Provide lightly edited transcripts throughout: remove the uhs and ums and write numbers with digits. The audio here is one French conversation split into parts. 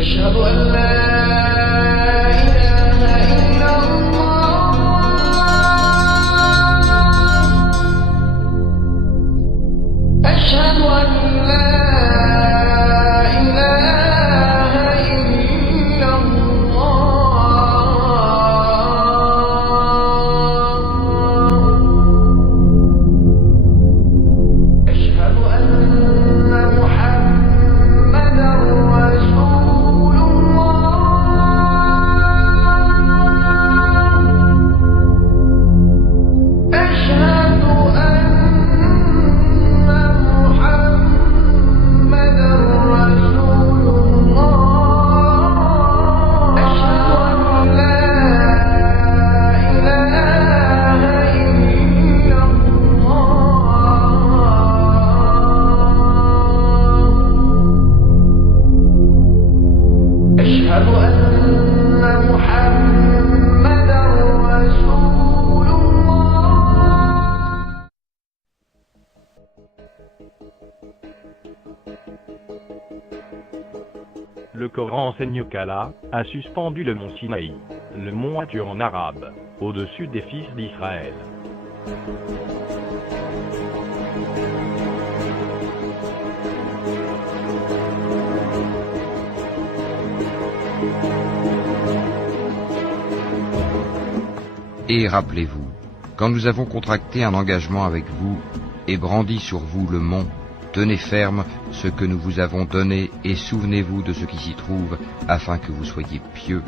أشهد أن لا إله إلا الله أشهد أن لا إله إلا الله أشهد أن محمدا رسول الله أشهد أن محمدا رسول الله أشهد أن لا إله إلا الله أشهد أن محمدا رسول الله Le Coran enseigne qu'Allah a suspendu le mont Sinaï, le mont Tur en arabe, au-dessus des fils d'Israël. Et rappelez-vous, quand nous avons contracté un engagement avec vous et brandi sur vous le mont, tenez ferme ce que nous vous avons donné et souvenez-vous de ce qui s'y trouve afin que vous soyez pieux.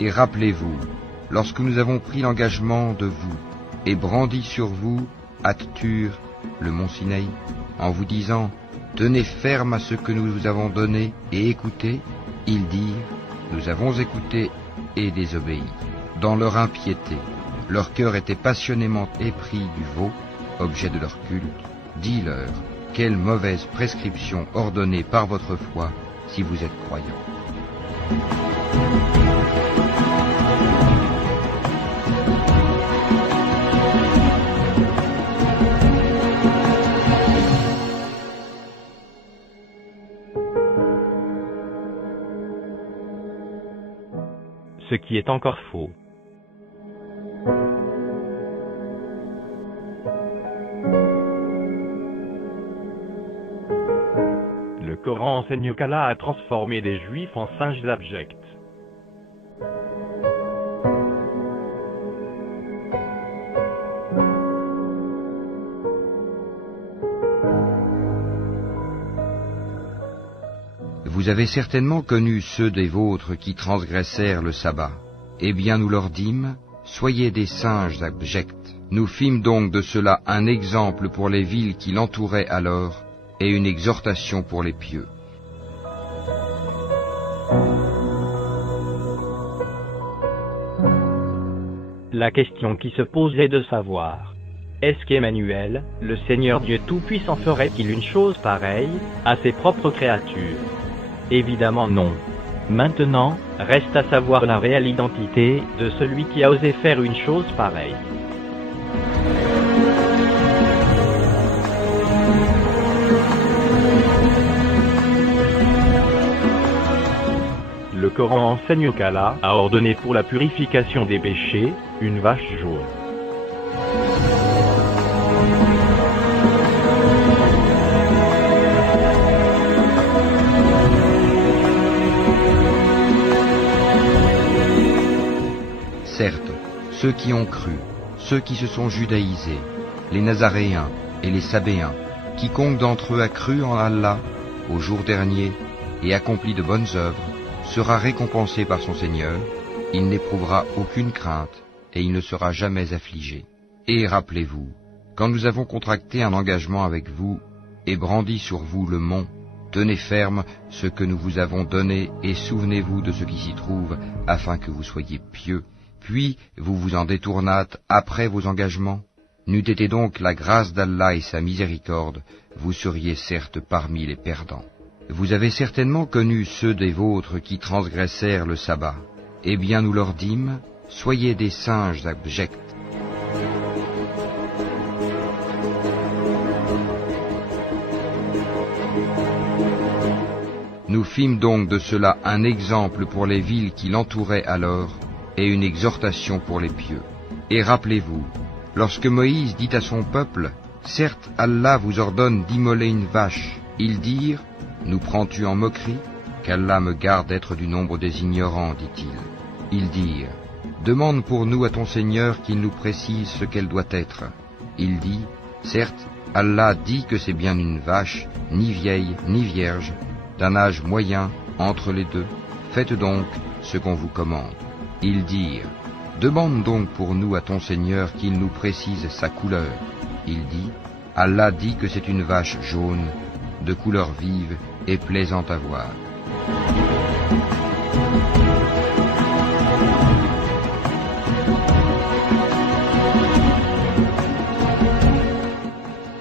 Et rappelez-vous, lorsque nous avons pris l'engagement de vous et brandi sur vous At-Tur, le mont Sinaï, en vous disant « Tenez ferme à ce que nous vous avons donné et écoutez », ils dirent « Nous avons écouté et désobéi ». Dans leur impiété, leur cœur était passionnément épris du veau, objet de leur culte. Dis-leur, quelle mauvaise prescription ordonnée par votre foi si vous êtes croyants. Ce qui est encore faux. Le Coran enseigne qu'Allah a transformé des Juifs en singes abjects. Vous avez certainement connu ceux des vôtres qui transgressèrent le sabbat. Eh bien nous leur dîmes, soyez des singes abjects. Nous fîmes donc de cela un exemple pour les villes qui l'entouraient alors, et une exhortation pour les pieux. La question qui se pose est de savoir, est-ce qu'Emmanuel, le Seigneur Dieu Tout-Puissant, ferait-il une chose pareille à ses propres créatures? Évidemment non. Maintenant, reste à savoir la réelle identité de celui qui a osé faire une chose pareille. Le Coran enseigne qu'Allah a ordonné pour la purification des péchés une vache jaune. Certes, ceux qui ont cru, ceux qui se sont judaïsés, les Nazaréens et les Sabéens, quiconque d'entre eux a cru en Allah au jour dernier et accompli de bonnes œuvres, sera récompensé par son Seigneur, il n'éprouvera aucune crainte et il ne sera jamais affligé. Et rappelez-vous, quand nous avons contracté un engagement avec vous et brandi sur vous le mont, tenez ferme ce que nous vous avons donné et souvenez-vous de ce qui s'y trouve afin que vous soyez pieux. Puis vous vous en détournâtes après vos engagements. N'eût été donc la grâce d'Allah et sa miséricorde, vous seriez certes parmi les perdants. Vous avez certainement connu ceux des vôtres qui transgressèrent le sabbat. Eh bien nous leur dîmes, soyez des singes abjects. fîmes donc de cela un exemple pour les villes qui l'entouraient alors, et une exhortation pour les pieux. Et rappelez-vous, lorsque Moïse dit à son peuple, « Certes, Allah vous ordonne d'immoler une vache », ils dirent, « Nous prends-tu en moquerie ?» Qu'Allah me garde d'être du nombre des ignorants, dit-il. Ils dirent, « Demande pour nous à ton Seigneur qu'il nous précise ce qu'elle doit être. » Il dit, « Certes, Allah dit que c'est bien une vache, ni vieille, ni vierge, d'un âge moyen entre les deux. Faites donc ce qu'on vous commande. » Ils dirent, « Demande donc pour nous à ton Seigneur qu'il nous précise sa couleur. » Il dit, « Allah dit que c'est une vache jaune, de couleur vive et plaisante à voir. »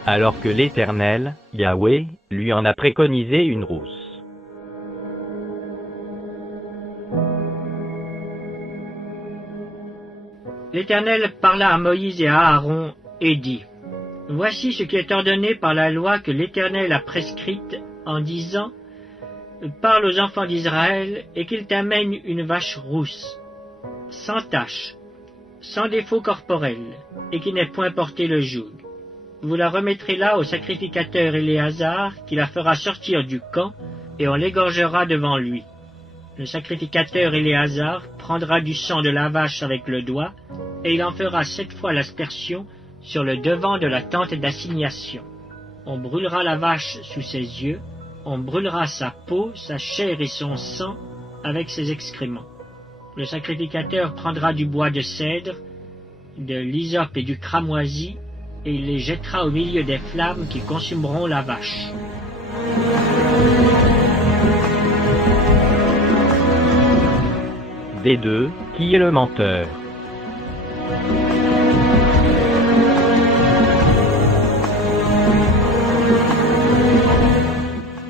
Alors que l'Éternel, Yahweh, lui en a préconisé une rousse. L'Éternel parla à Moïse et à Aaron et dit, « Voici ce qui est ordonné par la loi que l'Éternel a prescrite en disant, « Parle aux enfants d'Israël et qu'ils t'amènent une vache rousse, sans tache, sans défaut corporel, et qui n'ait point porté le joug. Vous la remettrez là au sacrificateur Éléazar, qui la fera sortir du camp, et on l'égorgera devant lui. Le sacrificateur Éléazar prendra du sang de la vache avec le doigt, et il en fera 7 fois l'aspersion sur le devant de la tente d'assignation. On brûlera la vache sous ses yeux, on brûlera sa peau, sa chair et son sang avec ses excréments. Le sacrificateur prendra du bois de cèdre, de l'hysope et du cramoisi, et il les jettera au milieu des flammes qui consumeront la vache. Des deux, qui est le menteur?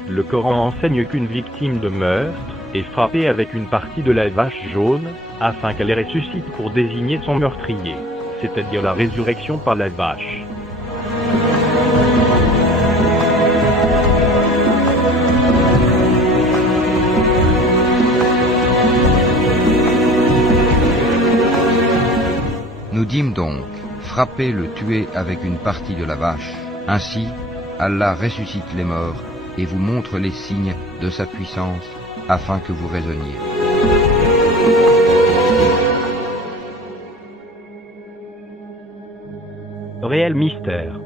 Le Coran enseigne qu'une victime de meurtre est frappée avec une partie de la vache jaune, afin qu'elle ressuscite pour désigner son meurtrier, c'est-à-dire la résurrection par la vache. Nous dîmes donc, frappez le tuer avec une partie de la vache. Ainsi, Allah ressuscite les morts et vous montre les signes de sa puissance, afin que vous raisonniez. Réel mystère.